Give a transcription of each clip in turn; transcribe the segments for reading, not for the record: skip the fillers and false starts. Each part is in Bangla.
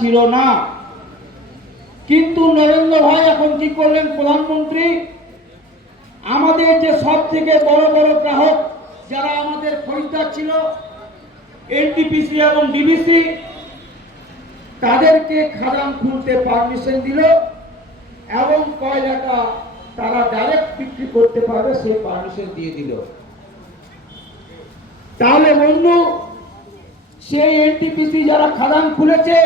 ছিল না। কিন্তু নরেন্দ্র ভাই এখন কি করলেন, প্রধানমন্ত্রী আমাদের যে সব থেকে বড় বড় গ্রাহক যারা আমাদের খরিদ্দার ছিল এনটিপিসি এবং ডিবিসি, তাদেরকে খাদান খুলতে পারমিশন দিল এবং কয়লাটা তারা ডাইরেক্ট বিক্রি করতে পারবে সেই পারমিশন দিয়ে দিল। তাহলে বন্ধু, সেই এনটিপিসি যারা খাদান খুলেছে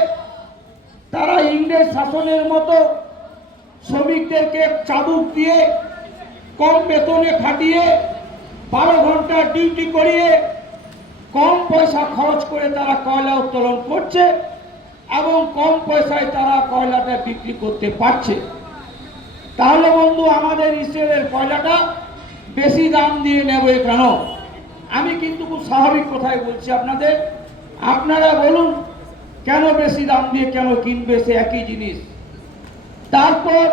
তারা ইংরেজ শাসনের মতো শ্রমিকদেরকে চাবুক দিয়ে কম বেতনে খাটিয়ে 12 ঘন্টা ডিউটি করিয়ে কম পয়সা খরচ করে তারা কয়লা উত্তোলন করছে এবং কম পয়সায় তারা কয়লাটা বিক্রি করতে পারছে। তাহলে বন্ধু, আমাদের ইসরায়েলের কয়লাটা বেশি দাম দিয়ে নেবে কেন? আমি কিন্তু খুব স্বাভাবিক কথাই বলছি আপনাদের, আপনারা বলুন কেন বেশি দাম দিয়ে কেন কিনবে সে একই জিনিস। তারপর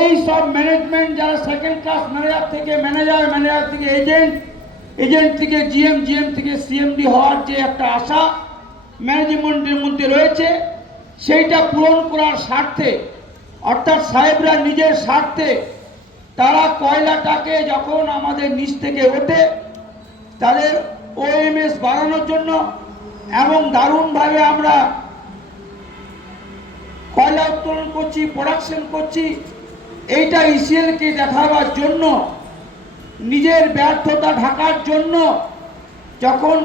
এই সব ম্যানেজমেন্ট যারা সেকেন্ড ক্লাস ম্যানেজার থেকে ম্যানেজার, ম্যানেজার থেকে এজেন্ট, এজেন্ট থেকে জিএম, জিএম থেকে সিএমডি হওয়ার যে একটা আশা ম্যানেজমেন্টের মধ্যে রয়েছে, সেইটা পূরণ করার স্বার্থে, অর্থাৎ সাহেবরা নিজের স্বার্থে তারা কয়লাটাকে যখন আমাদের নিচ থেকে ওঠে তাদের ওএমএস বাড়ানোর জন্য এবং দারুণভাবে আমরা কয়লা উত্তোলন করছি, প্রোডাকশন করছি, এইটা ইসিএলকে দেখাবার জন্য, নিজের ব্যর্থতা ঢাকার জন্য যখন